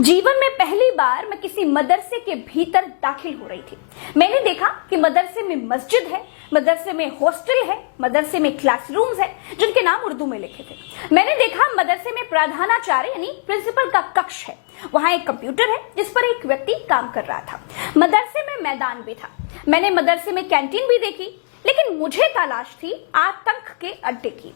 जीवन में पहली बार मैं किसी मदरसे के भीतर दाखिल हो रही थी। मैंने देखा कि मदरसे में मस्जिद है, मदरसे में हॉस्टल है, मदरसे में क्लासरूम्स है जिनके नाम उर्दू में लिखे थे। मैंने देखा मदरसे में प्रधानाचार्य यानी प्रिंसिपल का कक्ष है, वहां एक कंप्यूटर है जिस पर एक व्यक्ति काम कर रहा था। मदरसे में मैदान भी था। मैंने मदरसे में कैंटीन भी देखी, लेकिन मुझे तलाश थी आतंक के अड्डे की।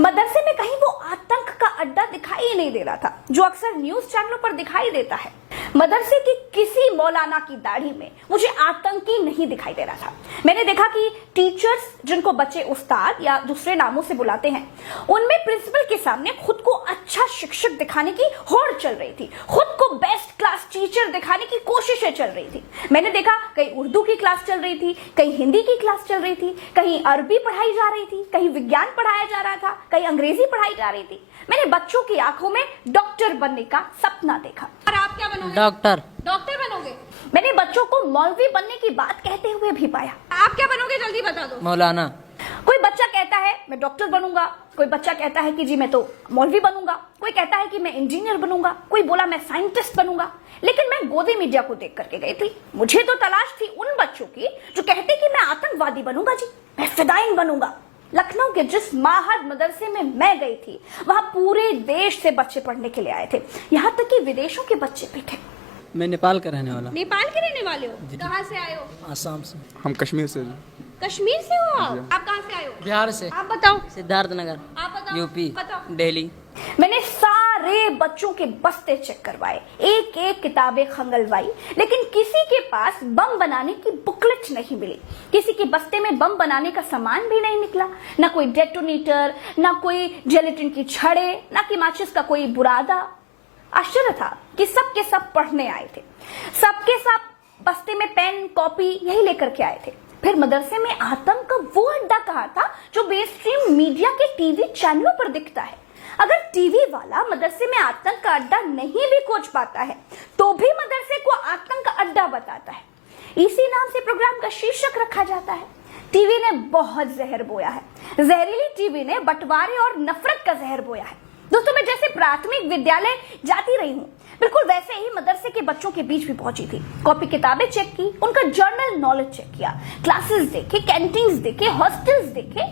मदरसे में कहीं वो आतंक का अड्डा दिखाई ही नहीं दे रहा था जो अक्सर न्यूज चैनलों पर दिखाई देता है। मदरसे की किसी मौलाना की दाढ़ी में मुझे आतंकी नहीं दिखाई दे रहा था। मैंने देखा कि टीचर्स, जिनको बच्चे उस्ताद या दूसरे नामों से बुलाते हैं, उनमें प्रिंसिपल के सामने खुद को अच्छा शिक्षक दिखाने की होड़ चल रही थी, खुद को बेस्ट क्लास टीचर दिखाने की कोशिशें चल रही थी। मैंने देखा कहीं उर्दू की क्लास चल रही थी, कहीं हिंदी की क्लास चल रही थी, कहीं अरबी पढ़ाई जा रही थी, कहीं विज्ञान पढ़ाया जा रहा था, कहीं अंग्रेजी पढ़ाई जा रही थी। मैंने बच्चों की आंखों में डॉक्टर बनने का सपना देखा। और आप क्या बनोगे? डॉक्टर। डॉक्टर बनोगे? मैंने बच्चों को मौलवी बनने की बात कहते हुए भी पाया। आप क्या बनोगे जल्दी बता दो। मौलाना। कोई बच्चा कहता है मैं डॉक्टर बनूंगा, कोई बच्चा कहता है कि जी मैं तो मौलवी बनूंगा, कोई कहता है कि मैं इंजीनियर बनूंगा, कोई बोला मैं साइंटिस्ट बनूंगा। लेकिन मैं गोदी मीडिया को देख करके गई थी। मुझे तो तलाश थी उन बच्चों की जो कहते कि मैं आतंकवादी बनूंगा, जी मैं फिदाइन बनूंगा। लखनऊ के जिस माहद मदरसे में मैं गई थी, वहां पूरे देश से बच्चे पढ़ने के लिए आए थे, यहाँ तक कि विदेशों के बच्चे भी थे। मैं नेपाल का रहने वाला। नेपाल के रहने वाले हो? कहाँ से आए हो? आसाम से। हम कश्मीर से। कश्मीर से हो आप कहाँ से आए हो? बिहार से। आप बताओ। सिद्धार्थनगर। आप बताओ। यूपी। बताओ। दिल्ली। मैंने सारे बच्चों के बस्ते चेक करवाए, एक एक किताबें खंगलवाई, लेकिन किसी के पास बम बनाने की बुकलेट नहीं मिली। किसी के बस्ते में बम बनाने का सामान भी नहीं निकला, ना कोई डेटोनेटर, ना कोई जेलेटिन की छड़े, ना कि माचिस का कोई बुरादा। आश्चर्य था कि सब के सब पढ़ने आए थे, सबके सब बस्ते में पेन कॉपी यही लेकर के आए थे। फिर मदरसे में आतंक का वो अड्डा कहाँ था जो बेस्ट्रीम मीडिया के टीवी चैनलों पर दिखता है। अगर टीवी वाला मदरसे में आतंक का अड्डा नहीं भी खोज पाता है तो भी मदरसे को आतंक का अड्डा बताता है। इसी नाम से प्रोग्राम का शीर्षक रखा जाता है। टीवी ने बहुत जहर बोया है। जहरीली टीवी ने बंटवारे और नफरत का जहर बोया है। दोस्तों, मैं जैसे प्राथमिक विद्यालय जाती रही हूँ, बिल्कुल वैसे ही मदरसे के बच्चों के बीच भी पहुंची थी। कॉपी किताबें चेक की, उनका जर्नल नॉलेज चेक किया, क्लासेस देखे, कैंटीन्स देखे, हॉस्टल्स देखे,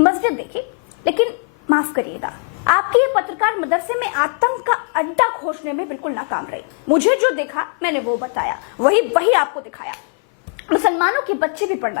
मस्जिद देखी। लेकिन माफ करिएगा, आपकी ये पत्रकार मदरसे में आतंक का अड्डा खोजने में बिल्कुल नाकाम रही। मुझे जो देखा मैंने वो बताया, वही आपको दिखाया। मुसलमानों के बच्चे भी पढ़ना